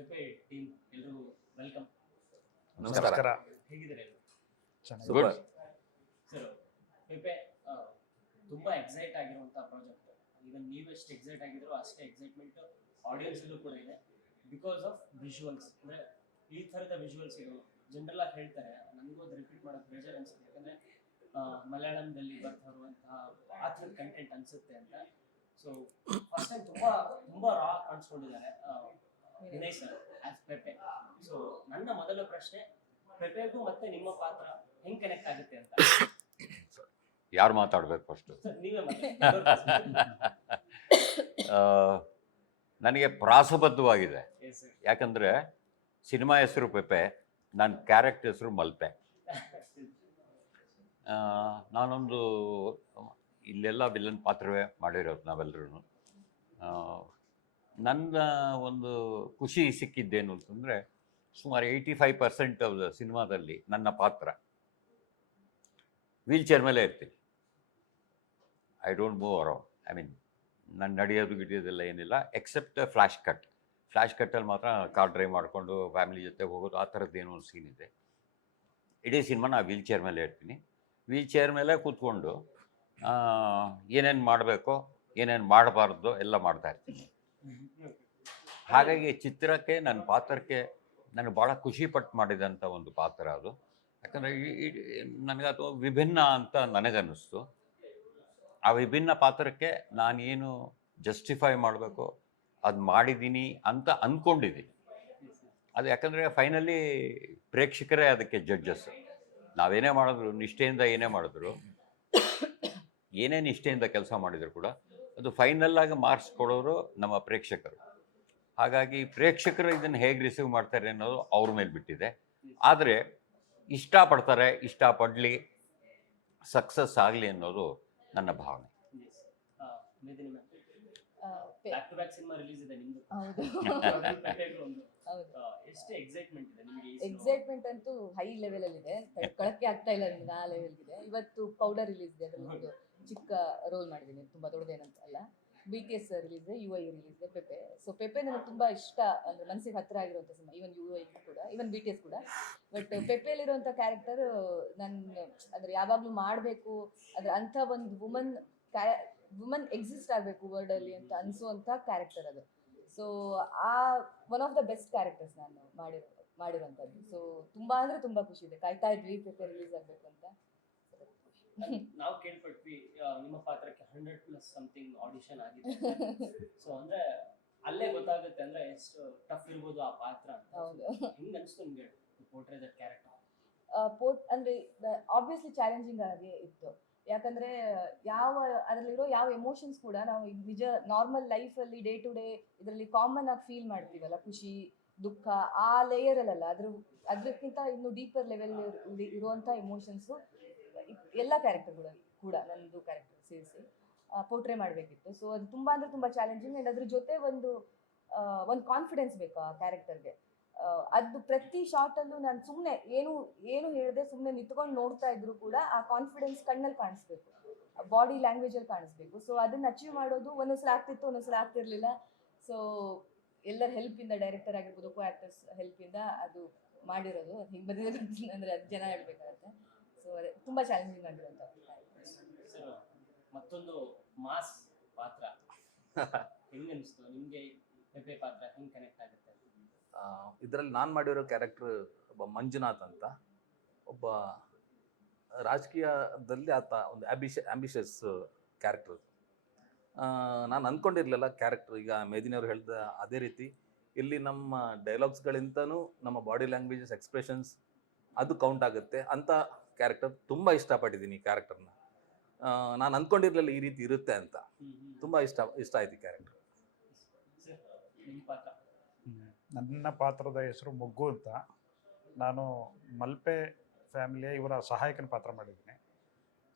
ಪೆಪೆ team ಎಲ್ಲರಿಗೂ welcome. ನಮಸ್ಕಾರ. ಹೇಗಿದ್ದೀರಾ? ಗುಡ್ ಸರ್, ಪೆಪೆ ತುಂಬಾ ಎಕ್ಸೈಟ್ ಆಗಿರುವಂತ ಪ್ರಾಜೆಕ್ಟ್. ಈವನ್ ನೀವೆಷ್ಟು ಎಕ್ಸೈಟ್ ಆಗಿದ್ರು ಅಷ್ಟೇ ಎಕ್ಸೈಟ್ಮೆಂಟ್ ಆಡಿಯನ್ಸ್ ಕೂಡ ಇದೆ. ಬಿಕಾಸ್ ಆಫ್ ವಿಜುವಲ್ಸ್, ಅಂದ್ರೆ ಈ ಥರದ ವಿಜುವಲ್ಸ್ ಇದು ಜನರಲ್ ಆಗಿ ಹೇಳ್ತಾರೆ. ನನಗೂ ಅದು ರಿಪೀಟ್ ಮಾಡೋದು ಬೇಜಾರು ಅನ್ಸುತ್ತೆ, ಯಾಕಂದ್ರೆ ಮಲಯಾಳಂದಲ್ಲಿ ಬರ್ತಾ ಇರುವಂತಹ ಆ ಥರದ ಕಂಟೆಂಟ್ ಅನ್ಸುತ್ತೆ ಅಂತ. ಸೊ ಫಸ್ಟ್ ಟೈಮ್ ತುಂಬಾ ತುಂಬಾ ರಾ ಕಾಣಿಸ್ಕೊಂಡಿದ್ದಾರೆ ವಿನಯ್ ಸರ್ ಆಸ್ ಪೆಪೆ. ಸೊ ನನ್ನ ಮೊದಲ ಪ್ರಶ್ನೆ, ಪೆಪೆಗೂ ಮತ್ತೆ ನಿಮ್ಮ ಪಾತ್ರ ಹೆಂಗ್ ಕನೆಕ್ಟ್ ಆಗುತ್ತೆ ಅಂತ. ಯಾರು ಮಾತಾಡ್ಬೇಕು ಫಸ್ಟ್? ಸರ್ ನೀವೇ ನನಗೆ ಪ್ರಾಸಬದ್ಧವಾಗಿದೆ, ಯಾಕಂದ್ರೆ ಸಿನಿಮಾ ಹೆಸರು ಪೆಪೆ, ನನ್ನ ಕ್ಯಾರೆಕ್ಟರ್ ಹೆಸರು ಮಲ್ಪೆ. ನಾನೊಂದು ಇಲ್ಲೆಲ್ಲ ವಿಲನ್ ಪಾತ್ರವೇ ಮಾಡಿರೋದು ನಾವೆಲ್ಲರೂ. ನನ್ನ ಒಂದು ಖುಷಿ ಸಿಕ್ಕಿದ್ದೇನು ಅಂತಂದರೆ, ಸುಮಾರು 85% ಆಫ್ ದ ಸಿನಿಮಾದಲ್ಲಿ ನನ್ನ ಪಾತ್ರ ವೀಲ್ ಚೇರ್ ಮೇಲೆ ಇರ್ತೀನಿ. I don't move around. I mean ನಾನು ನಡೆಯೋದು ಗಿಡಿಯೋದೆಲ್ಲ ಏನಿಲ್ಲ, ಎಕ್ಸೆಪ್ಟ್ ಫ್ಲ್ಯಾಶ್ ಕಟ್ಟಲ್ಲಿ ಮಾತ್ರ ಕಾರ್ ಡ್ರೈವ್ ಮಾಡಿಕೊಂಡು ಫ್ಯಾಮಿಲಿ ಜೊತೆ ಹೋಗೋದು, ಆ ಥರದ್ದು ಏನೋ ಒಂದು ಸೀನ್ ಇದೆ. ಇಡೀ ಸಿನಿಮಾ ನಾನು ವೀಲ್ ಚೇರ್ ಮೇಲೆ ಇರ್ತೀನಿ. ವೀಲ್ ಚೇರ್ ಮೇಲೆ ಕೂತ್ಕೊಂಡು ಏನೇನು ಮಾಡಬೇಕೋ ಏನೇನು ಮಾಡಬಾರ್ದು ಎಲ್ಲ ಮಾಡ್ತಾ ಇರ್ತೀನಿ. ಹಾಗಾಗಿ ಚಿತ್ರಕ್ಕೆ, ನನ್ನ ಪಾತ್ರಕ್ಕೆ ನನಗೆ ಭಾಳ ಖುಷಿಪಟ್ಟು ಮಾಡಿದಂಥ ಒಂದು ಪಾತ್ರ ಅದು. ಯಾಕಂದರೆ ನನಗದು ವಿಭಿನ್ನ ಅಂತ ನನಗನ್ನಿಸ್ತು. ಆ ವಿಭಿನ್ನ ಪಾತ್ರಕ್ಕೆ ನಾನೇನು ಜಸ್ಟಿಫೈ ಮಾಡಬೇಕು ಅದು ಮಾಡಿದ್ದೀನಿ ಅಂತ ಅಂದ್ಕೊಂಡಿದ್ದೀನಿ. ಅದು ಯಾಕಂದರೆ ಫೈನಲಿ ಪ್ರೇಕ್ಷಕರೇ ಅದಕ್ಕೆ ಜಡ್ಜಸ್. ನಾವೇನೇ ಮಾಡಿದ್ರು, ನಿಷ್ಠೆಯಿಂದ ಏನೇ ಮಾಡಿದ್ರು, ಏನೇ ನಿಷ್ಠೆಯಿಂದ ಕೆಲಸ ಮಾಡಿದ್ರು ಕೂಡ ಅದು ಫೈನಲ್ಲಾಗಿ ಮಾರ್ಕ್ಸ್ ಕೊಡೋರು ನಮ್ಮ ಪ್ರೇಕ್ಷಕರು. ಹಾಗಾಗಿ ಪ್ರೇಕ್ಷಕರು ಇದನ್ನು ಹೇಗೆ ರಿಸೀವ್ ಮಾಡ್ತಾರೆ ಅನ್ನೋದು ಅವ್ರ ಮೇಲೆ ಬಿಟ್ಟಿದೆ. ಆದರೆ ಇಷ್ಟಪಡ್ತಾರೆ, ಇಷ್ಟಪಡಲಿ, ಸಕ್ಸಸ್ ಆಗಲಿ ಅನ್ನೋದು ನನ್ನ ಭಾವನೆ. Back to back cinema release ಇದೆ ನಿಮ್ದು. ಎಷ್ಟು ಎಕ್ಸೈಟ್ಮೆಂಟ್ ಇದೆ ನಿಮಗೆ? ಎಕ್ಸೈಟ್ಮೆಂಟ್ ಅಂತೂ ಹೈ ಲೆವೆಲ್ ಅಲ್ಲಿ ಇದೆ, ತಡ್ಕೊಳಕ್ಕೆ ಆಗ್ತಾ ಇಲ್ಲ ನಿಮ್ಗೆ. ಆ ಲೆವೆಲ್ ಇದೆ. ಇವತ್ತು ಪೌಡರ್ ರಿಲೀಸ್ ಇದೆ, ಅದರಲ್ಲಿ ಒಂದು ಚಿಕ್ಕ ರೋಲ್ ಮಾಡಿದ್ದೀನಿ, ತುಂಬಾ ದೊಡ್ಡದೇನಂತ ಅಲ್ಲ. BTS ರಿಲೀಸ್ ಇದೆ, UI ರಿಲೀಸ್ ಇದೆ, ಪೆಪೆ. ಸೊ ಪೆಪೆ ನನಗೆ ತುಂಬಾ ಇಷ್ಟ, ಅಂದ್ರೆ ಮನಸ್ಸಿಗೆ ಹತ್ರ ಆಗಿರುವಂಥ ಸಿನಿಮಾ. ಈವನ್ UI ಕೂಡ, ಈವನ್ BTS ಕೂಡ. ಬಟ್ ಪೆಪೆಲಿರುವಂಥ ಕ್ಯಾರೆಕ್ಟರ್ ನನ್ನ ಅಂದ್ರೆ ಯಾವಾಗಲೂ ಮಾಡಬೇಕು, ಅದ್ರ ಅಂಥ ಒಂದು ವುಮನ್ ಎಕ್ಸಿಸ್ಟ್ ಆಗಬೇಕು ವರ್ಲ್ಡಲ್ಲಿ ಅಂತ ಅನಿಸುವಂಥ ಕ್ಯಾರೆಕ್ಟರ್ ಅದು. ಸೊ ಆ one of the best characters ನಾನು ಮಾಡಿರುವಂಥದ್ದು. ಸೊ ತುಂಬಾ ಅಂದ್ರೆ ತುಂಬಾ ಖುಷಿ ಇದೆ. ಕಾಯ್ತಾ ಇದ್ವಿ ಪೆಪೆ ರಿಲೀಸ್ ಆಗಬೇಕು ಅಂತ. ನಾವು ಕೇಳ್ಪಟ್ವಿ ನಿಮ್ಮ ಪಾತ್ರಕ್ಕೆ 100+ ಸಮಥಿಂಗ್ ಆಡಿಷನ್ ಆಗಿದೆ. ಸೊ ಅಂದ್ರೆ ಅಲ್ಲೇ ಗೊತ್ತಾಗುತ್ತೆ ಅಂದ್ರೆ ಎಷ್ಟು ಟಫ್ ಇರ್ಬೋದು ಆ ಪಾತ್ರ ಅಂತ. ಹೆಂಗ್ ಅನ್ಸ್ತು ನಿಮ್ಗೆ ಪೋರ್ಟ್ರೇ ದಟ್ ಕ್ಯಾರೆಕ್ಟರ್? ಅಂದ್ರೆ ಆಬ್ವಿಯಸ್ಲಿ ಚಾಲೆಂಜಿಂಗ್ ಆಗಿ ಇತ್ತು. ಯಾಕಂದ್ರೆ ಅದರಲ್ಲಿರೋ ಯಾವ ಎಮೋಷನ್ಸ್ ಕೂಡ ನಾವು ನಿಜ ನಾರ್ಮಲ್ ಲೈಫಲ್ಲಿ ಡೇ ಟು ಡೇ ಇದರಲ್ಲಿ ಕಾಮನ್ ಆಗಿ ಫೀಲ್ ಮಾಡ್ತೀವಲ್ಲ, ಖುಷಿ, ದುಃಖ, ಆ ಲೇಯರ್ ಅಲ್ಲ, ಅದಕ್ಕಿಂತ ಇನ್ನು ಡೀಪರ್ ಲೆವೆಲ್ ಇರುವಂಥ ಎಮೋಷನ್ಸು ಎಲ್ಲ ಕ್ಯಾರೆಕ್ಟರ್ಗಳು ಕೂಡ ನನ್ನದು ಕ್ಯಾರೆಕ್ಟರ್ ಸೇರಿಸಿ ಪೋರ್ಟ್ರೇ ಮಾಡಬೇಕಿತ್ತು. ಸೊ ಅದು ತುಂಬ ಅಂದರೆ ತುಂಬ ಚಾಲೆಂಜಿಂಗ್. ಆ್ಯಂಡ್ ಅದ್ರ ಜೊತೆ ಒಂದು ಕಾನ್ಫಿಡೆನ್ಸ್ ಬೇಕು ಆ ಕ್ಯಾರೆಕ್ಟರ್ಗೆ. ಅದು ಪ್ರತಿ ಶಾರ್ಟಲ್ಲೂ ನಾನು ಸುಮ್ಮನೆ ಏನು ಹೇಳಿದೆ, ಸುಮ್ಮನೆ ನಿಂತ್ಕೊಂಡು ನೋಡ್ತಾ ಇದ್ರು ಕೂಡ ಆ ಕಾನ್ಫಿಡೆನ್ಸ್ ಕಣ್ಣಲ್ಲಿ ಕಾಣಿಸ್ಬೇಕು, ಬಾಡಿ ಲ್ಯಾಂಗ್ವೇಜಲ್ಲಿ ಕಾಣಿಸ್ಬೇಕು. ಸೊ ಅದನ್ನು ಅಚೀವ್ ಮಾಡೋದು ಒಂದೊಂದ್ಸಲ ಆಗ್ತಿತ್ತು, ಒಂದೊಂದ್ಸಲ ಆಗ್ತಿರ್ಲಿಲ್ಲ. ಸೊ ಎಲ್ಲರ ಹೆಲ್ಪಿಂದ, ಡೈರೆಕ್ಟರ್ ಆಗಿರ್ಬೋದು, ಕೋ ಆ್ಯಕ್ಟರ್ಸ್ ಹೆಲ್ಪಿಂದ ಅದು ಮಾಡಿರೋದು. ಅದು ಹಿಂಗೆ ಬಂದಿರೋದು ಅಂದರೆ ಅದು ಜನ ಹೇಳ್ಬೇಕಾಗತ್ತೆ. ಸೊ ಅದೇ ತುಂಬ ಚಾಲೆಂಜಿಂಗ್ ಆಗಿರೋಂಥ. ಸರ್, ಮತ್ತೊಂದು ಮಾಸ್ ಪಾತ್ರ ಹೆಂಗೆ ಅನಿಸ್ತು ನಿಮಗೆ? ಪೆಪೆ ಪಾತ್ರ ಹೆಂಗೆ ಕನೆಕ್ಟ್ ಆಗುತ್ತೆ? ಇದರಲ್ಲಿ ನಾನು ಮಾಡಿರೋ ಕ್ಯಾರೆಕ್ಟರ್ ಒಬ್ಬ ಮಂಜುನಾಥ್ ಅಂತ, ಒಬ್ಬ ರಾಜಕೀಯದಲ್ಲಿ ಆತ ಒಂದು ಆಂಬಿಷಸ್ ಕ್ಯಾರೆಕ್ಟರ್. ನಾನು ಅಂದ್ಕೊಂಡಿರಲಿಲ್ಲ ಕ್ಯಾರೆಕ್ಟರ್, ಈಗ ಮೇದಿನಿಯವರು ಹೇಳಿದ ಅದೇ ರೀತಿ ಇಲ್ಲಿ ನಮ್ಮ ಡೈಲಾಗ್ಸ್ಗಳಿಂತನೂ ನಮ್ಮ ಬಾಡಿ ಲ್ಯಾಂಗ್ವೇಜಸ್, ಎಕ್ಸ್ಪ್ರೆಷನ್ಸ್ ಅದು ಕೌಂಟ್ ಆಗುತ್ತೆ ಅಂತ ಕ್ಯಾರೆಕ್ಟರ್. ತುಂಬ ಇಷ್ಟಪಟ್ಟಿದ್ದೀನಿ ಈ ಕ್ಯಾರೆಕ್ಟರ್ನ. ನಾನು ಅಂದ್ಕೊಂಡಿರಲಿಲ್ಲ ಈ ರೀತಿ ಇರುತ್ತೆ ಅಂತ. ತುಂಬ ಇಷ್ಟ ಆಯ್ತು ಈ ಕ್ಯಾರೆಕ್ಟರ್. ನನ್ನ ಪಾತ್ರದ ಹೆಸರು ಮೊಗ್ಗು ಅಂತ. ನಾನು ಮಲ್ಪೆ ಫ್ಯಾಮಿಲಿಯ ಇವರ ಸಹಾಯಕನ ಪಾತ್ರ ಮಾಡಿದ್ದೀನಿ.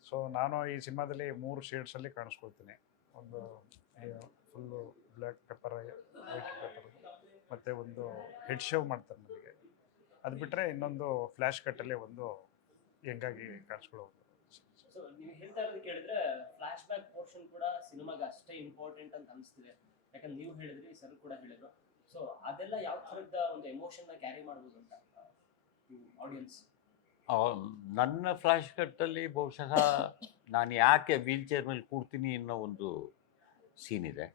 ಸೊ ನಾನು ಈ ಸಿನಿಮಾದಲ್ಲಿ 3 ಶೇಡ್ಸಲ್ಲಿ ಕಾಣಿಸ್ಕೊಳ್ತೀನಿ. ಒಂದು full black pepper, white pepper, ಮತ್ತು ಒಂದು ಹೆಡ್ ಶೇವ್ ಮಾಡ್ತಾರೆ ನನಗೆ. ಅದು ಬಿಟ್ಟರೆ ಇನ್ನೊಂದು ಫ್ಲ್ಯಾಶ್ ಕಟ್ಟಲ್ಲಿ ಒಂದು ಹೆಂಗಾಗಿ ಕಾಣಿಸ್ಕೊಳ್ಳೋದು. ಸೊ ನೀವು ಹೇಳ್ತಾ ಇರೋದು ಕೇಳಿದ್ರೆ ಫ್ಲಾಶ್ ಬ್ಯಾಕ್ ಪೋರ್ಷನ್ ಕೂಡ ಸಿನಿಮಾಗೆ ಅಷ್ಟೇ ಇಂಪಾರ್ಟೆಂಟ್ ಅಂತ ಅನಿಸ್ತಿದೆ. ಯಾಕಂದ್ರೆ ನೀವು ಹೇಳಿದ್ರಿ, ಸರ್ ಕೂಡ ಹೇಳಿದ್ರು, ಸೊ ಅದೆಲ್ಲ ಯಾವ ಥರದ ಒಂದು ಎಮೋಷನ್ನ ಕ್ಯಾರಿ ಮಾಡ್ಬೋದು ಅಂತ ಆಡಿಯನ್ಸ್. ನನ್ನ ಫ್ಲ್ಯಾಶ್ ಕಟ್ಟಲ್ಲಿ ಬಹುಶಃ ನಾನು ಯಾಕೆ ವೀಲ್ ಚೇರ್ ಮೇಲೆ ಕೂಡ್ತೀನಿ ಅನ್ನೋ ಒಂದು ಸೀನ್ ಇದೆ.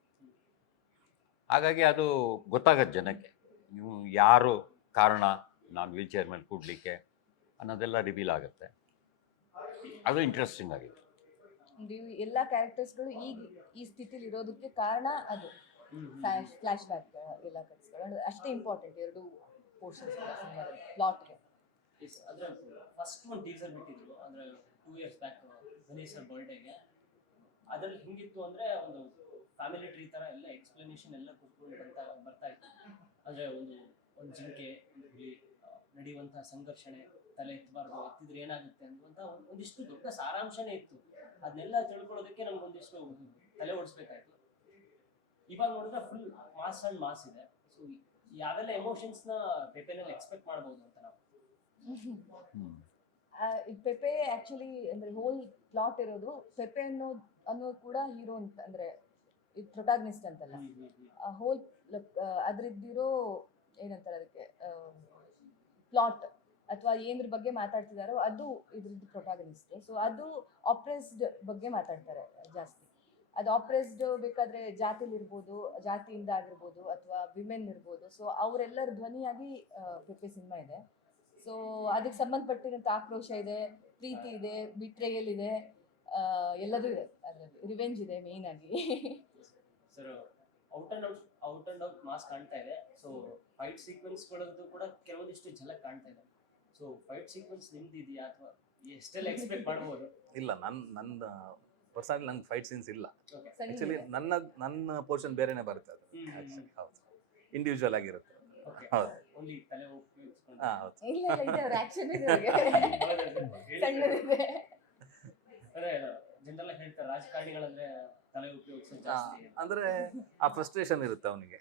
ಹಾಗಾಗಿ ಅದು ಗೊತ್ತಾಗತ್ತೆ ಜನಕ್ಕೆ, ನೀವು ಯಾರು ಕಾರಣ ನಾನು ವೀಲ್ ಚೇರ್ ಮೇಲೆ ಕೂಡ್ಲಿಕ್ಕೆ ಅನ್ನೋದೆಲ್ಲ ರಿವೀಲ್ ಆಗುತ್ತೆ. ಅದು ಇಂಟ್ರೆಸ್ಟಿಂಗ್ ಆಗಿದೆ. ಎಲ್ಲ ಕ್ಯಾರೆಕ್ಟರ್ಸ್ಗಳು ಈಗ ಈ ಸ್ಥಿತಿಲಿ ಇರೋದಕ್ಕೆ ಕಾರಣ ಅದು ಫ್ಲಾಶ್ ಬ್ಯಾಕ್ ಎಲ್ಲ ಕಟ್ಸ್ಗಳು ಅಷ್ಟೇ ಇಂಪಾರ್ಟೆಂಟ್ ಎರಡು ಪೋರ್ಷನ್ಸ್ ಸಿನಿಮಾದಲ್ಲಿ ಪ್ಲಾಟ್ಗೆ. ಅಂದ್ರೆ ಫಸ್ಟ್ ಒಂದು ಟೀಸರ್ ಬಿಟ್ಟಿದ್ರು ಅಂದ್ರೆ 2 years ಬ್ಯಾಕ್ ಗಣೇಶ್ ಸರ್ ಬರ್ಡೇಗೆ. ಅದ್ರಲ್ಲಿ ಹಿಂಗಿತ್ತು ಅಂದ್ರೆ ಒಂದು ಫ್ಯಾಮಿಲಿ ಟ್ರೀ ತರ ಎಲ್ಲ ಎಕ್ಸ್ಪ್ಲನೇಷನ್ ಎಲ್ಲ ಕೂತ್ಕೊಂಡು ಬರ್ತಾ ಇತ್ತು. ಅಂದ್ರೆ ಒಂದು ಜಿಂಕೆ, ಒಂದು ಹುಲಿ, ನಡೆಯುವಂತಹ ಸಂಘರ್ಷಣೆ, ತಲೆ ಎತ್ತಬಾರ್ದು, ಎತ್ತಿದ್ರೆ ಏನಾಗುತ್ತೆ ಅನ್ನುವಂಥ ಒಂದಿಷ್ಟು ದೊಡ್ಡ ಸಾರಾಂಶನೇ ಇತ್ತು. ಅದನ್ನೆಲ್ಲ ತಿಳ್ಕೊಳ್ಳೋದಕ್ಕೆ ನಮ್ಗೊಂದಿಷ್ಟು ತಲೆ ಓಡಿಸ್ಬೇಕಾಯ್ತು. ಇವಾಗ ನೋಡಿದ್ರೆ ಫುಲ್ ಮಾಸ್ ಅಂಡ್ ಮಾಸ್ ಇದೆ. ಸೊ ಯಾವೆಲ್ಲ ಎಮೋಷನ್ಸ್ನ ಪೆಪೆನಲ್ಲಿ ಎಕ್ಸ್ಪೆಕ್ಟ್ ಮಾಡ್ಬೋದು ಅಂತ ನಾವು. ಪೆಪೆ ಆಕ್ಚುಲಿ ಅಂದ್ರೆ ಹೋಲ್ ಪ್ಲಾಟ್ ಇರೋದು ಪೆಪೆ ಅನ್ನೋ ಕೂಡ ಹೀರೋ ಅಂತ, ಅಂದ್ರೆ ಇದು ಪ್ರೊಟಾಗ್ನಿಸ್ಟ್ ಅಂತಲ್ಲ, ಹೋಲ್ ಅದ್ರದ್ದಿರೋ ಏನಂತಾರೆ ಅದಕ್ಕೆ ಪ್ಲಾಟ್ ಅಥವಾ ಏನ್ರ ಬಗ್ಗೆ ಮಾತಾಡ್ತಿದಾರೋ ಅದು ಇದ್ರದ್ದು ಪ್ರೊಟಾಗನಿಸ್ಟ್. ಸೊ ಅದು ಆಪ್ರೆಸ್ಡ್ ಬಗ್ಗೆ ಮಾತಾಡ್ತಾರೆ ಜಾಸ್ತಿ. ಅದು ಆಪ್ರೆಸ್ಡ್ ಬೇಕಾದ್ರೆ ಜಾತಿಲಿರ್ಬೋದು, ಜಾತಿಯಿಂದ ಆಗಿರ್ಬೋದು ಅಥವಾ ವಿಮೆನ್ ಇರ್ಬೋದು. ಸೊ ಅವರೆಲ್ಲರ ಧ್ವನಿಯಾಗಿ ಪೆಪೆ ಸಿನಿಮಾ ಇದೆ. ಸೊ ಅದಕ್ಕೆ ಸಂಬಂಧಪಟ್ಟಿರೋಂಥ ಆಕ್ರೋಶ ಇದೆ, ಪ್ರೀತಿ ಇದೆ, ಬಿಟ್ರೇಯಲ್ ಇದೆ, ಎಲ್ಲದೂ ಇದೆ ಅದರಲ್ಲಿ. ರಿವೆಂಜ್ ಇದೆ ಮೇಯ್ನ್ ಆಗಿ. Sir out and out mass ಕಾಣ್ತಾ ಇದೆ. ಸೊ ಫೈಟ್ ಸೀಕ್ವೆನ್ಸ್ಗಳದ್ದು ಕೂಡ ಕೆಲವೊಂದಿಷ್ಟು ಝಲಕ್ ಕಾಣ್ತಾ ಇದೆ. ಸೊ ಫೈಟ್ ಸೀಕ್ವೆನ್ಸ್ ನಿಮ್ದು ಇದೆಯಾ ಅಥವಾ ಎಷ್ಟೆಲ್ಲ ಎಕ್ಸ್ಪೆಕ್ಟ್ ಮಾಡ್ಬೋದು? ಇಲ್ಲ, ನನ್ನ ಪರ್ಸನಲಿ ನಂಗೆ ಫೈಟ್ ಸೀನ್ಸ್ ಇಲ್ಲ. Okay. ಆ್ಯಕ್ಚುಲಿ ನನ್ನ ಪೋರ್ಷನ್ ಬೇರೆನೇ ಬರುತ್ತೆ ಅದು. ಆ್ಯಕ್ಚುಲಿ ಹೌದು, ಇಂಡಿವಿಜುವಲ್ ಆಗಿರುತ್ತೆ. Okay. ಹೌದು. Only ತಲೆ ಉಪಯೋಗಿಸ್ಕೊಂಡು. ಹೌದು. ಇಲ್ಲ ಇದೆ ಅವ್ರ ಆಕ್ಷನ್ ಇದೆ ಅವ್ರಿಗೆ ಸಣ್ಣದಿದೆ. ಅದೇ ಜನರೆಲ್ಲ ಹೇಳ್ತಾರೆ ರಾಜಕಾರಣಿಗಳಂದ್ರೆ ತಲೆ ಉಪಯೋಗಿಸೋದು ಜಾಸ್ತಿ. ಅಂದ್ರೆ ಆ ಫ್ರಸ್ಟ್ರೇಷನ್ ಇರುತ್ತೆ ಅವನಿಗೆ,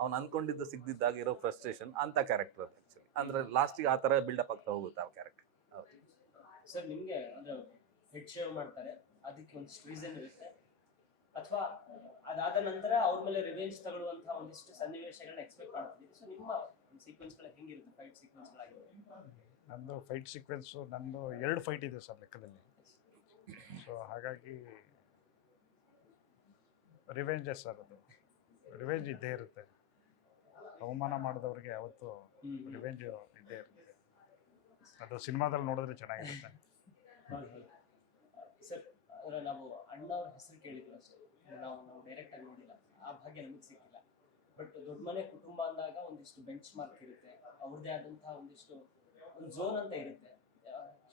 ಅವ್ನು ಅನ್ಕೊಂಡಿದ್ದು ಸಿಗ್ದಿದ್ದಾಗ ಇರೋ ಫ್ರಸ್ಟ್ರೇಷನ್ ಅಂತ ಕ್ಯಾರೆಕ್ಟರ್ ಅದು ಆ್ಯಕ್ಚುಲಿ. ಅಂದ್ರೆ ಲಾಸ್ಟಿಗೆ ಆ ಥರ ಬಿಲ್ಡಪ್ ಆಗ್ತಾ ಹೋಗುತ್ತೆ ಆ ಕ್ಯಾರೆಕ್ಟರ್. ಹೌದು ಸರ್ ನಿಮಗೆ ಅಂದ್ರೆ ಹೆಡ್ ಶೇವ್ ಮಾಡ್ತಾರೆ, ಅದಕ್ಕೆ ಒಂದಿಷ್ಟು ರೀಸನ್ ಇರುತ್ತೆ, ಅಥವಾ ಅದಾದ ನಂತರ ಅವ್ರ ಮೇಲೆ ರಿವೆಂಜ್ ತಗೊಳ್ಳುವಂತಹ ಒಂದಿಷ್ಟು ಸನ್ನಿವೇಶಗಳನ್ನ ಎಕ್ಸ್ಪೆಕ್ಟ್ ಮಾಡ್ತೀವಿ. ಸೊ ನಿಮ್ಮ ಸೀಕ್ವೆನ್ಸ್ಗಳು ಹೆಂಗಿರುತ್ತೆ ಫೈಟ್ ಸೀಕ್ವೆನ್ಸ್ಗಳಾಗಿರುತ್ತೆ? ನಂದು ಫೈಟ್ ಸೀಕ್ವೆನ್ಸು ನಂದು 2 ಫೈಟ್ ಇದೆ ಸರ್ ಲೆಕ್ಕದಲ್ಲಿ. ಸೊ ಹಾಗಾಗಿ ರಿವೆಂಜೇ ಸರ್, ಅದು ರಿವೆಂಜ್ ಇದ್ದೇ ಇರುತ್ತೆ. ಅವಮಾನ ಮಾಡಿದವ್ರಿಗೆ ಯಾವತ್ತೂ ರಿವೆಂಜ್ ಇದ್ದೇ ಇರುತ್ತೆ. ಅದು ಸಿನಿಮಾದಲ್ಲಿ ನೋಡಿದ್ರೆ ಚೆನ್ನಾಗಿರುತ್ತೆ. ಸರ್ ಅಂದ್ರೆ ನಾವು ಅಣ್ಣ ಅವ್ರ ಹೆಸರು ಕೇಳಿದ್ವಿ ಅಷ್ಟೇ, ನಾವು ಡೈರೆಕ್ಟ್ ಆಗಿ ನೋಡಿಲ್ಲ, ಆ ಭಾಗ್ಯ ನಮಗೆ ಸಿಕ್ಕಿಲ್ಲ. ಬಟ್ ದೊಡ್ಡ ಮನೆ ಕುಟುಂಬ ಅಂದಾಗ ಒಂದಿಷ್ಟು ಬೆಂಚ್ ಮಾರ್ಕ್ ಇರುತ್ತೆ, ಅವ್ರದ್ದೇ ಆದಂತಹ ಒಂದಿಷ್ಟು ಒಂದು ಝೋನ್ ಅಂತ ಇರುತ್ತೆ.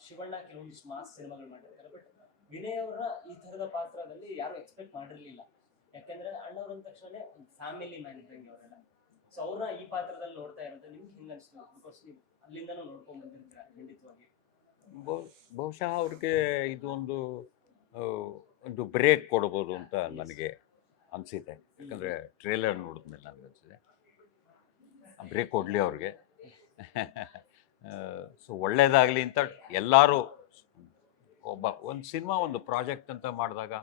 ಶಿವಣ್ಣ ಕೆಲವೊಂದಿಷ್ಟು ಮಾಸ್ ಸಿನಿಮಾಗಳು ಮಾಡಿರ್ತಾರೆ, ಬಟ್ ವಿನಯ್ ಅವರ ಈ ಥರದ ಪಾತ್ರದಲ್ಲಿ ಯಾರು ಎಕ್ಸ್ಪೆಕ್ಟ್ ಮಾಡಿರಲಿಲ್ಲ. ಯಾಕೆಂದ್ರೆ ಅಣ್ಣವ್ರ ಅಂದ ತಕ್ಷಣ ಒಂದು ಫ್ಯಾಮಿಲಿ ಮ್ಯಾನ್ ಇದ್ದಂಗೆ ಅವರೆಲ್ಲ. ಸೊ ಅವ್ರನ್ನ ಈ ಪಾತ್ರದಲ್ಲಿ ನೋಡ್ತಾ ಇರೋದು ನಿಮ್ಗೆ ಹೆಂಗೆ ಅನಿಸ್ತು? ಬಿಕಾಸ್ ನೀವು ಅಲ್ಲಿಂದನೂ ನೋಡ್ಕೊಂಡು ಬಂದಿರ್ತೀರ ಖಂಡಿತವಾಗಿ. ಬಹುಶಃ ಅವ್ರಿಗೆ ಇದು ಒಂದು ಬ್ರೇಕ್ ಕೊಡ್ಬೋದು ಅಂತ ನನಗೆ ಅನಿಸಿದೆ. ಯಾಕಂದರೆ ಟ್ರೇಲರ್ ನೋಡಿದ್ಮೇಲೆ ನನಗೆ ಅನಿಸಿದೆ ಬ್ರೇಕ್ ಕೊಡಲಿ ಅವ್ರಿಗೆ. ಸೊ ಒಳ್ಳೇದಾಗಲಿ ಅಂತ ಎಲ್ಲರೂ ಒಂದು ಸಿನಿಮಾ ಒಂದು ಪ್ರಾಜೆಕ್ಟ್ ಅಂತ ಮಾಡಿದಾಗ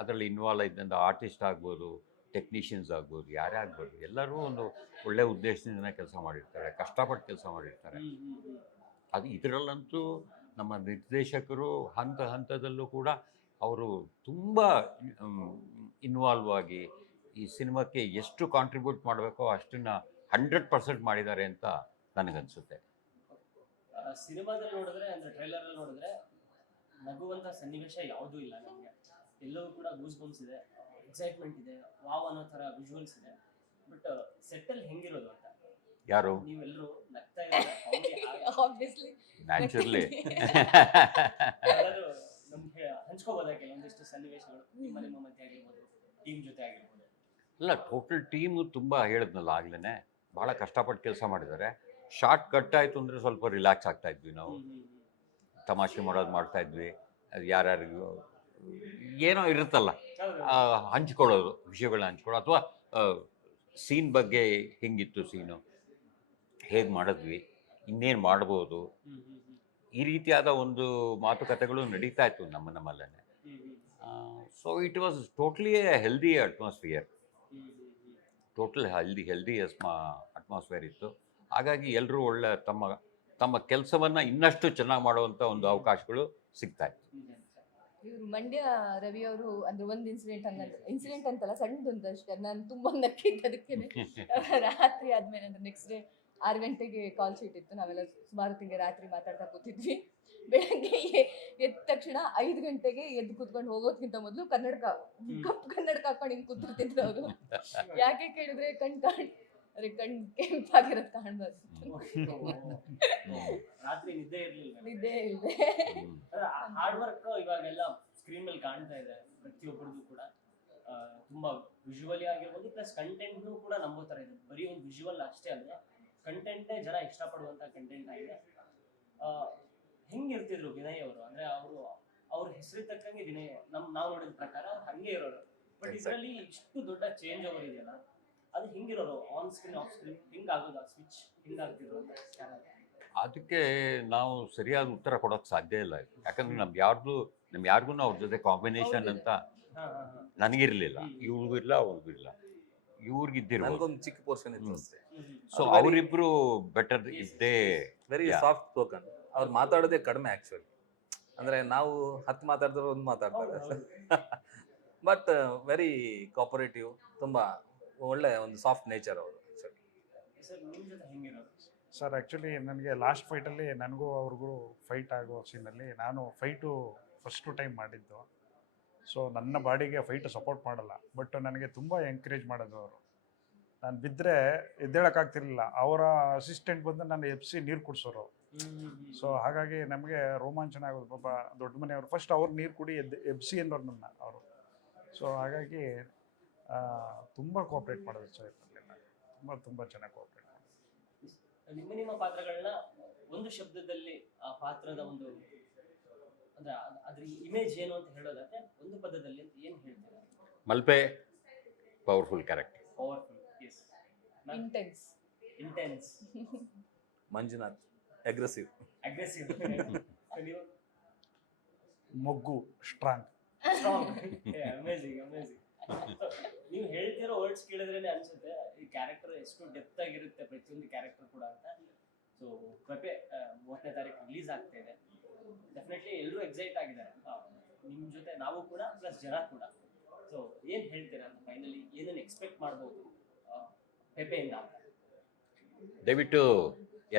ಅದರಲ್ಲಿ ಇನ್ವಾಲ್ವ್ ಇದ್ದಂಥ ಆರ್ಟಿಸ್ಟ್ ಆಗ್ಬೋದು, ಟೆಕ್ನಿಷಿಯನ್ಸ್ ಆಗ್ಬೋದು, ಯಾರೇ ಆಗ್ಬೋದು, ಎಲ್ಲರೂ ಒಂದು ಒಳ್ಳೆ ಉದ್ದೇಶದಿಂದ ಕೆಲಸ ಮಾಡಿರ್ತಾರೆ, ಕಷ್ಟಪಟ್ಟು ಕೆಲಸ ಮಾಡಿರ್ತಾರೆ. ಅದು ಇದರಲ್ಲಂತೂ ನಮ್ಮ ನಿರ್ದೇಶಕರು ಹಂತದಲ್ಲೂ ಕೂಡ ಅವರು ತುಂಬ ಇನ್ವಾಲ್ವ್ ಆಗಿ ಈ ಸಿನಿಮಾಕ್ಕೆ ಎಷ್ಟು ಕಾಂಟ್ರಿಬ್ಯೂಟ್ ಮಾಡಬೇಕೋ ಅಷ್ಟನ್ನು 100% ಮಾಡಿದ್ದಾರೆ ಅಂತ ನನಗನ್ಸುತ್ತೆ. ಸಿನಿಮಾದಲ್ಲಿ ನೋಡಿದ್ರೆ ಅಂದ್ರೆ ಟ್ರೈಲರಲ್ಲಿ ನೋಡಿದ್ರೆ ನಗುವಂಥ ಸನ್ನಿವೇಶ ಯಾವುದೂ ಇಲ್ಲ ನಮಗೆ. ಎಲ್ಲವೂ ಕೂಡ ಗೂಸ್ ಬಂಪ್ಸ್ ಇದೆ, ಎಕ್ಸೈಟ್ಮೆಂಟ್ ಇದೆ, ವಾವ್ ಅನ್ನೋ ಥರ ವಿಜುವಲ್ಸ್ ಇದೆ. ಬಟ್ ಸೆಟ್ಟಲ್ಲಿ ಹೆಂಗಿರೋದು ಅಂತ ಯಾರು ನೀವೆಲ್ಲರೂ ನಗ್ತಾ ಇದ್ದಾರೆ ಆಬ್ವಿಯಸ್ಲಿ ನ್ಯಾಚುರಲಿ ಎಲ್ಲರೂ ನಮ್ಗೆ ಹಂಚ್ಕೋಬೋದಾ ಕೆಲವೊಂದಿಷ್ಟು ಸನ್ನಿವೇಶಗಳು ನಿಮ್ಮ ಮಧ್ಯೆ ಆಗಿರ್ಬೋದು, ಟೀಮ್ ಜೊತೆ ಆಗಿರ್ಬೋದು? ಇಲ್ಲ, ಟೋಟಲ್ ಟೀಮು ತುಂಬ ಹೇಳಿದ್ನಲ್ಲ ಆಗ್ಲೇ, ಭಾಳ ಕಷ್ಟಪಟ್ಟು ಕೆಲಸ ಮಾಡಿದ್ದಾರೆ. ಶಾರ್ಟ್ ಕಟ್ ಆಯಿತು ಅಂದರೆ ಸ್ವಲ್ಪ ರಿಲ್ಯಾಕ್ಸ್ ಆಗ್ತಾ ಇದ್ವಿ ನಾವು, ತಮಾಷೆ ಮಾಡೋದು ಮಾಡ್ತಾ ಇದ್ವಿ. ಅದು ಯಾರ್ಯಾರಿಗೂ ಏನೋ ಇರುತ್ತಲ್ಲ ಹಂಚ್ಕೊಳ್ಳೋದು, ವಿಷಯಗಳನ್ನ ಹಂಚ್ಕೊಳ್ಳೋದು, ಅಥವಾ ಸೀನ್ ಬಗ್ಗೆ ಹೆಂಗಿತ್ತು ಸೀನು, ಹೇಗೆ ಮಾಡಿದ್ವಿ, ಇನ್ನೇನು ಮಾಡ್ಬೋದು, ಈ ರೀತಿಯಾದ ಒಂದು ಮಾತುಕತೆಗಳು ನಡೀತಾ ಇತ್ತು ನಮ್ಮಲ್ಲೇ. So it was totally A healthy atmosphere. Total healthy atmosphere ಇತ್ತು. ಹಾಗಾಗಿ ಎಲ್ಲರೂ ಒಳ್ಳೆ ತಮ್ಮ ಕೆಲಸವನ್ನು ಇನ್ನಷ್ಟು ಚೆನ್ನಾಗಿ ಮಾಡುವಂಥ ಒಂದು ಅವಕಾಶಗಳು ಸಿಗ್ತಾ ಇತ್ತು. ಇವರು ಮಂಡ್ಯ ರವಿ ಅವರು ಅಂದ್ರೆ ಒಂದು ಇನ್ಸಿಡೆಂಟ್ ಅಂತಲ್ಲ, ಸಣ್ಣದೊಂದು ಅಷ್ಟೇ. ನಾನು ತುಂಬಾ ನಕ್ಕಿದ್ದದಕ್ಕೇನೆ ರಾತ್ರಿ ಆದ್ಮೇಲೆ ಅಂದ್ರೆ ನೆಕ್ಸ್ಟ್ ಡೇ 6 ಗಂಟೆಗೆ ಕಾಲ್ ಶೀಟ್ ಇತ್ತು. ನಾವೆಲ್ಲ ಸುಮಾರು ತಿಂಗಳು ರಾತ್ರಿ ಮಾತಾಡ್ತಾ ಕೂತಿದ್ವಿ. ಬೆಳಗ್ಗೆ ಎದ್ದ ತಕ್ಷಣ 5 ಗಂಟೆಗೆ ಎದ್ದು ಕೂತ್ಕೊಂಡು ಹೋಗೋದ್ಕಿಂತ ಮೊದಲು ಕಪ್ಪು ಕನ್ನಡಕ ಹಾಕೊಂಡು ಹಿಂಗ್ ಕೂತಿರ್ತಿದ್ರು ಅವರು. ಯಾಕೆ ಕೇಳಿದ್ರೆ ಕಣ್ ಕೆಂಪಾಗಿರೋದು ಕಾಣ್ಬಾರ್ದು. ರಾತ್ರಿ ನಿದ್ದೆ ಇರ್ಲಿಲ್ಲ. ನಿದ್ದೆ ಇಲ್ಲದೆ ಹಾರ್ಡ್ ವರ್ಕ್ ಇವಾಗೆಲ್ಲ ಸ್ಕ್ರೀನ್ ಮೇಲೆ ಕಾಣ್ತಾ ಇದೆ ಪ್ರತಿಯೊಬ್ಬರದು ಕೂಡ. ತುಂಬಾ ವಿಜುವಲಿ ಆಗಿರ್ಬೋದು, ಪ್ಲಸ್ ಕಂಟೆಂಟ್ನು ಕೂಡ ನಂಬೋ ಥರ ಇದೆ. ಬರೀ ಒಂದು ವಿಜುವಲ್ ಅಷ್ಟೇ ಅಲ್ಲ, ಕಂಟೆಂಟ್ನೇ ಜನ ಇಷ್ಟಪಡುವಂಥ ಕಂಟೆಂಟ್ ಆಗಿದೆ. ಹೆಂಗಿರ್ತಿದ್ರು ವಿನಯ್ ಅವರು ಅಂದ್ರೆ ಅವ್ರ ಹೆಸರಿಗೆ ತಕ್ಕಂಗೆ ವಿನಯ್ ನಾವು ನೋಡಿದ ಪ್ರಕಾರ ಹಂಗೆ ಇರೋರು. ಬಟ್ ಇದರಲ್ಲಿ ಇಷ್ಟು ದೊಡ್ಡ ಚೇಂಜ್ ಓವರ್ ಇದೆಯಲ್ಲ, ಅದು ಹಿಂಗಿರೋರು ಆನ್ ಸ್ಕ್ರೀನ್ ಆಫ್ ಸ್ಕ್ರೀನ್ ಹಿಂಗಾಗೋದು, ಆ ಸ್ವಿಚ್ ಹಿಂಗಾಗ್ತಿದ್ರು ಅಂತ. ಅದಕ್ಕೆ ನಾವು ಸರಿಯಾದ ಉತ್ತರ ಕೊಡೋಕ್ಕೆ ಸಾಧ್ಯ ಇಲ್ಲ. ಯಾಕಂದ್ರೆ ಯಾರಿಗೂ ಅವ್ರ ಜೊತೆ ಕಾಂಬಿನೇಷನ್ ಅಂತ ನನಗಿರ್ಲಿಲ್ಲ. ಇವ್ರಿಗೂ ಇಲ್ಲ, ಅವ್ರಿಗೂ ಇಲ್ಲ. ಇವ್ರಿಗಿದ್ದಿರ್ಬೋದು. ನನಗೊಂದು ಚಿಕ್ಕ ಪೋರ್ಷನ್ ಇತ್ತು ಅಷ್ಟೇ. ಸೊ ಅವರಿಬ್ರು ಬೆಟರ್ ಇದ್ದೇ. Very soft spoken. ಅವ್ರು ಮಾತಾಡೋದೇ ಕಡಿಮೆ ಆ್ಯಕ್ಚುಲಿ. ಅಂದರೆ ನಾವು 10 ಮಾತಾಡಿದ್ರೆ 1 ಮಾತಾಡ್ತಾರೆ. ಬಟ್ ವೆರಿ ಕೋಪರೇಟಿವ್, ತುಂಬ ಒಳ್ಳೆ ಒಂದು ಸಾಫ್ಟ್ ನೇಚರ್ ಅವರು. ಸರ್ ಆ್ಯಕ್ಚುಲಿ ನನಗೆ ಲಾಸ್ಟ್ ಫೈಟಲ್ಲಿ ನನಗೂ ಅವ್ರಿಗೂ ಫೈಟ್ ಆಗೋ ಸೀನಲ್ಲಿ ನಾನು ಫೈಟು ಫಸ್ಟು ಟೈಮ್ ಮಾಡಿದ್ದು. ಸೊ ನನ್ನ ಬಾಡಿಗೆ ಫೈಟು ಸಪೋರ್ಟ್ ಮಾಡಲ್ಲ, ಬಟ್ ನನಗೆ ತುಂಬ ಎಂಕರೇಜ್ ಮಾಡೋದು ಅವರು. ನಾನು ಬಿದ್ದರೆ ಎದ್ದೇಳೋಕ್ಕಾಗ್ತಿರ್ಲಿಲ್ಲ. ಅವರ ಅಸಿಸ್ಟೆಂಟ್ ಬಂದು ನಾನು ಎಬ್ಸಿ ನೀರು ಕುಡಿಸೋರು. ಸೊ ಹಾಗಾಗಿ ನಮಗೆ ರೋಮಾಂಚನ ಆಗೋದು. ಪಾಪ ದೊಡ್ಡ ಮನೆಯವರು ಫಸ್ಟ್ ಅವ್ರು ನೀರು ಕುಡಿ ಎಬ್ಸಿ ಅಂದವ್ರು ನನ್ನ ಅವರು. ಸೊ ಹಾಗಾಗಿ ತುಂಬ ಕೋಆಪ್ರೇಟ್ ಮಾಡೋದು ಸರ್. ತುಂಬ ಚೆನ್ನಾಗಿ ಕೋಆಪ್ರೇಟ್ ಮಾಡೋದು. ನಿಮ್ಮ ಪಾತ್ರಗಳನ್ನ ಒಂದು ಶಬ್ದದಲ್ಲಿ ಆ ಪಾತ್ರದ ಒಂದು ಅಂದ್ರೆ ಅದ್ರ ಇಮೇಜ್ ಏನು ಅಂತ ಹೇಳೋದಾದ್ರೆ ಒಂದು ಪದದಲ್ಲಿ ಅಂತ ಏನು ಹೇಳ್ತೀರಾ? Malpe powerful character. Powerful, yes. Intense. Manjunath aggressive. ನೀವು ಮೊಗ್ಗು ಸ್ಟ್ರಾಂಗ್. ಅಮೇಜಿಂಗ್. ನೀವು ಹೇಳ್ತಿರೋ ವರ್ಡ್ಸ್ ಕೇಳಿದ್ರೇನೆ ಅನ್ಸುತ್ತೆ ಈ ಕ್ಯಾರೆಕ್ಟರ್ ಎಷ್ಟು ಡೆಪ್ತ್ ಆಗಿರುತ್ತೆ ಪ್ರತಿಯೊಂದು ಕ್ಯಾರೆಕ್ಟರ್ ಕೂಡ ಅಂತ. ಸೊ ಕೃಪೆ 30ನೇ ತಾರೀಕು ರಿಲೀಸ್ ಆಗ್ತಾ ಇದೆ. ಡೆಫಿನೆಟ್ಲಿ ಎಲ್ಲರೂ ಎಕ್ಸೈಟ್ ಆಗಿದ್ದಾರೆ ನಿಮ್ಮ ಜೊತೆ, ನಾವು ಕೂಡ ಪ್ಲಸ್ ಜನ ಕೂಡ. ಸೊ ಏನು ಹೇಳ್ತೀರಾ ಅಂತ ಫೈನಲಿ ಏನೇನು ಎಕ್ಸ್ಪೆಕ್ಟ್ ಮಾಡ್ಬೋದು ಪೆಪೆಯಿಂದ ಅಂತ? ದಯವಿಟ್ಟು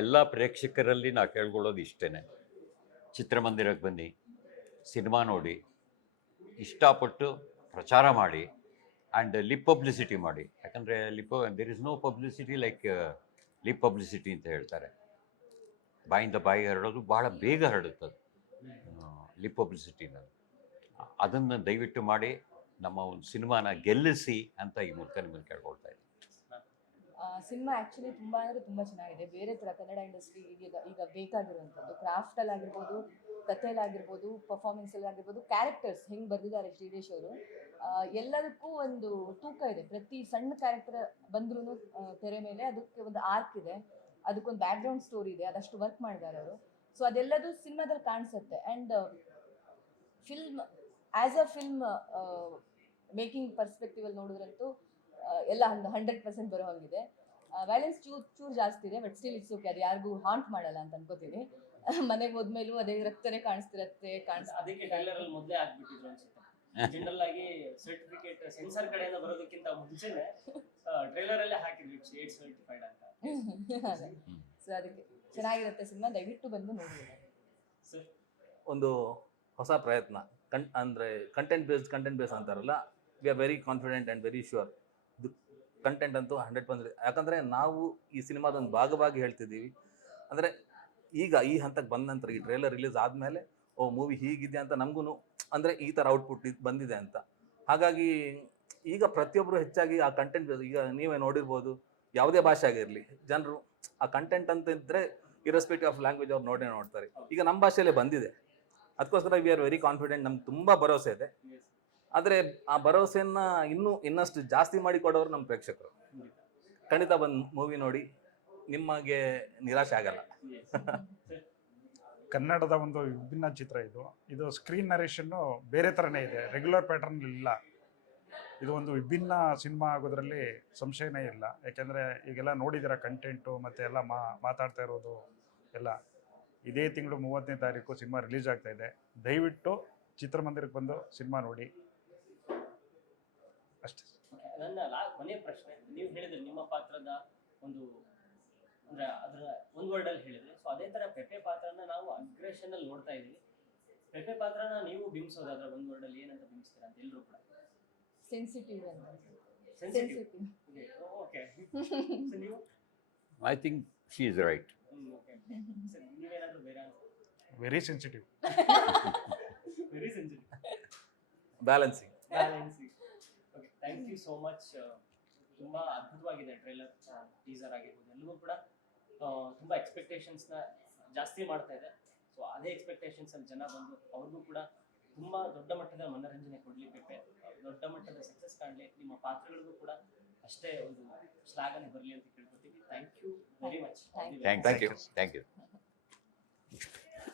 ಎಲ್ಲ ಪ್ರೇಕ್ಷಕರಲ್ಲಿ ನಾವು ಕೇಳ್ಕೊಳ್ಳೋದು ಇಷ್ಟೇ, ಚಿತ್ರಮಂದಿರಕ್ಕೆ ಬನ್ನಿ, ಸಿನಿಮಾ ನೋಡಿ, ಇಷ್ಟಪಟ್ಟು ಪ್ರಚಾರ ಮಾಡಿ, ಆ್ಯಂಡ್ ಲಿಪ್ ಪಬ್ಲಿಸಿಟಿ ಮಾಡಿ. ಯಾಕಂದರೆ there is no publicity like lip publicity ಅಂತ ಹೇಳ್ತಾರೆ. ಬಾಯಿಂದ ಬಾಯಿ ಹರಡೋದು ಭಾಳ ಬೇಗ ಹರಡುತ್ತದೆ ಲಿಪ್ ಪಬ್ಲಿಸಿಟಿನಲ್ಲಿ. ಅದನ್ನು ದಯವಿಟ್ಟು ಮಾಡಿ ನಮ್ಮ ಒಂದು ಸಿನಿಮಾನ ಗೆಲ್ಲಿಸಿ ಅಂತ ಈ ಮೂಲಕ ನಿಮ್ಮನ್ನು ಕೇಳ್ಕೊಳ್ತಾ ಇದ್ದೀನಿ. ಸಿನಿಮಾ ಆ್ಯಕ್ಚುಲಿ ತುಂಬ ಅಂದರೆ ತುಂಬ ಚೆನ್ನಾಗಿದೆ. ಬೇರೆ ಥರ ಕನ್ನಡ ಇಂಡಸ್ಟ್ರಿ ಈಗ ಬೇಕಾಗಿರುವಂಥದ್ದು ಕ್ರಾಫ್ಟಲ್ಲಿ ಆಗಿರ್ಬೋದು, ಕಥೆಯಲ್ಲಾಗಿರ್ಬೋದು, ಪರ್ಫಾರ್ಮೆನ್ಸಲ್ಲಿ ಆಗಿರ್ಬೋದು, ಕ್ಯಾರೆಕ್ಟರ್ಸ್ ಹೆಂಗೆ ಬರೆದಿದ್ದಾರೆ ಶ್ರೀದೇಶ್ ಅವರು, ಎಲ್ಲದಕ್ಕೂ ಒಂದು ತೂಕ ಇದೆ. ಪ್ರತಿ ಸಣ್ಣ ಕ್ಯಾರೆಕ್ಟರ್ ಬಂದ್ರೂ ತೆರೆ ಮೇಲೆ ಅದಕ್ಕೆ ಒಂದು ಆರ್ಕ್ ಇದೆ, ಅದಕ್ಕೊಂದು ಬ್ಯಾಕ್ಗ್ರೌಂಡ್ ಸ್ಟೋರಿ ಇದೆ, ಅದಷ್ಟು ವರ್ಕ್ ಮಾಡಿದ್ದಾರೆ ಅವರು. ಸೊ ಅದೆಲ್ಲದೂ ಸಿನಿಮಾದಲ್ಲಿ ಕಾಣಿಸುತ್ತೆ. And film as a film making ಪರ್ಸ್ಪೆಕ್ಟಿವಲ್ಲಿ ನೋಡಿದ್ರಂತೂ ಎಲ್ಲ 100% ಬರೋ ಹಾಗಿದೆ. ವ್ಯಾಲೆನ್ಸ್ ಚೂರು ಜಾಸ್ತಿ ಇದೆ, ಬಟ್ ಸ್ಟಿಲ್ ಇಟ್ಸ್ ಓಕೆ. ಅದು ಯಾರಿಗೂ ಹಾಂಟ್ ಮಾಡಲ್ಲ ಅಂತ ಅನ್ಕೋತೀನಿ. ಮನೆಗೆ ಹೋದ್ಮೇಲೂ ಅದೇ ರಕ್ತನೇ ಕಾಣಿಸ್ತಿರತ್ತೆ. ಅದಕ್ಕೆ ಟ್ರೈಲರ್ ಅಲ್ಲಿ ಮೊದಲೇ ಆಗ್ಬಿಟ್ಟಿದ್ರು ಅನ್ಸುತ್ತೆ. ಜನರಲ್ ಆಗಿ ಸರ್ಟಿಫಿಕೇಟ್ ಸೆನ್ಸರ್ ಕಡೆಯಿಂದ ಬರೋದಕ್ಕಿಂತ ಮುಂಚೆನೆ ಟ್ರೈಲರ್ ಅಲ್ಲೇ ಹಾಕಿದ್ರು ಇಟ್ಸ್ 8 ಸರ್ಟಿಫೈಡ್ ಅಂತ. ಸೊ ಅದಕ್ಕೆ ಚೆನ್ನಾಗಿರುತ್ತೆ ಸಿನಿಮಾ, ದಯವಿಟ್ಟು ಬಂದು ನೋಡಿ. ಸರ್ ಒಂದು ಹೊಸ ಪ್ರಯತ್ನ ಅಂದರೆ ಕಂಟೆಂಟ್ ಬೇಸ್ಡ್ ಅಂತಾರಲ್ಲ, we are very confident and very sure. Content ಅಂತೂ 100%. ಯಾಕಂದರೆ ನಾವು ಈ ಸಿನಿಮಾದೊಂದು ಭಾಗವಾಗಿ ಹೇಳ್ತಿದ್ದೀವಿ. ಅಂದರೆ ಈಗ ಈ ಹಂತಕ್ಕೆ ಬಂದ ನಂತರ ಈ ಟ್ರೇಲರ್ ರಿಲೀಸ್ ಆದಮೇಲೆ ಮೂವಿ ಹೀಗಿದೆ ಅಂತ ನಮಗೂ ಅಂದರೆ ಈ ಥರ ಔಟ್ಪುಟ್ ಬಂದಿದೆ ಅಂತ. ಹಾಗಾಗಿ ಈಗ ಪ್ರತಿಯೊಬ್ಬರು ಹೆಚ್ಚಾಗಿ ಆ ಕಂಟೆಂಟ್, ಈಗ ನೀವೇ ನೋಡಿರ್ಬೋದು, ಯಾವುದೇ ಭಾಷೆ ಆಗಿರಲಿ ಜನರು ಆ ಕಂಟೆಂಟ್ ಅಂತ ಇದ್ದರೆ ಇರೆಸ್ಪೆಕ್ಟಿವ್ ಆಫ್ ಲ್ಯಾಂಗ್ವೇಜ್ ಅವ್ರು ನೋಡ್ತಾರೆ. ಈಗ ನಮ್ಮ ಭಾಷೆಯಲ್ಲೇ ಬಂದಿದೆ, ಅದಕ್ಕೋಸ್ಕರ ವಿ ಆರ್ ವೆರಿ ಕಾನ್ಫಿಡೆಂಟ್. ನಮ್ಗೆ ತುಂಬ ಭರವಸೆ ಇದೆ. ಆದರೆ ಆ ಭರವಸೆಯನ್ನು ಇನ್ನಷ್ಟು ಜಾಸ್ತಿ ಮಾಡಿ ಕೊಡೋರು ನಮ್ಮ ಪ್ರೇಕ್ಷಕರು. ಖಂಡಿತ ಬಂದು ಮೂವಿ ನೋಡಿ, ನಿಮಗೆ ನಿರಾಶೆ ಆಗಲ್ಲ. ಕನ್ನಡದ ಒಂದು ವಿಭಿನ್ನ ಚಿತ್ರ ಇದು. ಸ್ಕ್ರೀನ್ ನರೇಷನ್ನು ಬೇರೆ ಥರನೇ ಇದೆ, ರೆಗ್ಯುಲರ್ ಪ್ಯಾಟರ್ನ್ ಇಲ್ಲ. ಇದು ಒಂದು ವಿಭಿನ್ನ ಸಿನಿಮಾ ಆಗೋದ್ರಲ್ಲಿ ಸಂಶಯನೇ ಇಲ್ಲ. ಯಾಕೆಂದರೆ ಈಗೆಲ್ಲ ನೋಡಿದ್ದೀರ ಕಂಟೆಂಟು ಮತ್ತು ಎಲ್ಲ ಮಾತಾಡ್ತಾ ಇರೋದು ಎಲ್ಲ. ಇದೇ ತಿಂಗಳು 30ನೇ ತಾರೀಕು ಸಿನಿಮಾ ರಿಲೀಸ್ ಆಗ್ತಾ ಇದೆ. ದಯವಿಟ್ಟು ಚಿತ್ರಮಂದಿರಕ್ಕೆ ಬಂದು ಸಿನಿಮಾ ನೋಡಿ ಅಷ್ಟೇ. ನನ್ನ ಕೊನೆಯ ಪ್ರಶ್ನೆ, ನೀವು ಹೇಳಿದ್ರಿ ನಿಮ್ಮ ಪಾತ್ರದ ಒಂದು ಅಂದ್ರೆ ಅದರ ಒಂದು ವರ್ಡಲ್ಲಿ ಹೇಳಿದ್ರಿ. ಸೊ ಅದೇ ತರ ಪೆಪ್ಪೆ ಪಾತ್ರನ ನಾವು ಅಗ್ರೆಷನ್ ಅಲ್ಲಿ ನೋಡ್ತಾ ಇದೀವಿ. ಪೆಪ್ಪೆ ಪಾತ್ರನ ನೀವು ಬಿಂಬಿಸೋದಾದ್ರೆ ಒಂದು ವರ್ಡಲ್ಲಿ ಏನಂತ ಬಿಂಬಿಸ್ತೀರಾ ಅಂತ ಎಲ್ಲರೂ ಕೂಡ? ಸೆನ್ಸಿಟಿವ್ ಅಂತ. ಸೆನ್ಸಿಟಿವ್. ಸೆನ್ಸಿಟಿವ್. ಓಕೆ. ನೀವು I think she is right. Okay. ನೀವೇನಾದ್ರೂ ಬೇರೆ very sensitive. Very sensitive. Balancing. Balancing. Okay, thank you so much. ತುಂಬಾ ಅದ್ಭುತವಾಗಿದೆ ಟ್ರೈಲರ್, ಟೀಸರ್ ಆಗಿರ್ಬೋದು, ಎಲ್ಲವೂ ಕೂಡ ತುಂಬಾ ಎಕ್ಸ್ಪೆಕ್ಟೇಷನ್ಸ್ನ ಜಾಸ್ತಿ ಮಾಡ್ತಾ ಇದೆ. ಸೊ ಅದೇ ಎಕ್ಸ್ಪೆಕ್ಟೇಷನ್ಸ್ ಅಲ್ಲಿ ಜನ ಬಂದು ಅವ್ರಿಗೂ ಕೂಡ ತುಂಬಾ ದೊಡ್ಡ ಮಟ್ಟದ ಮನರಂಜನೆ ಕೊಡ್ಲಿ, ಪೆಪ್ಪೆ ದೊಡ್ಡ ಮಟ್ಟದ ಸಕ್ಸಸ್ ಕಾಣಲಿ, ನಿಮ್ಮ ಪಾತ್ರಗಳಿಗೂ ಕೂಡ ಅಷ್ಟೇ ಒಂದು ಶ್ಲಾಘನೆ ಬರಲಿ ಅಂತ ಕೇಳ್ಕೊತೀವಿ. Thank you very much. Thank you. Thank you.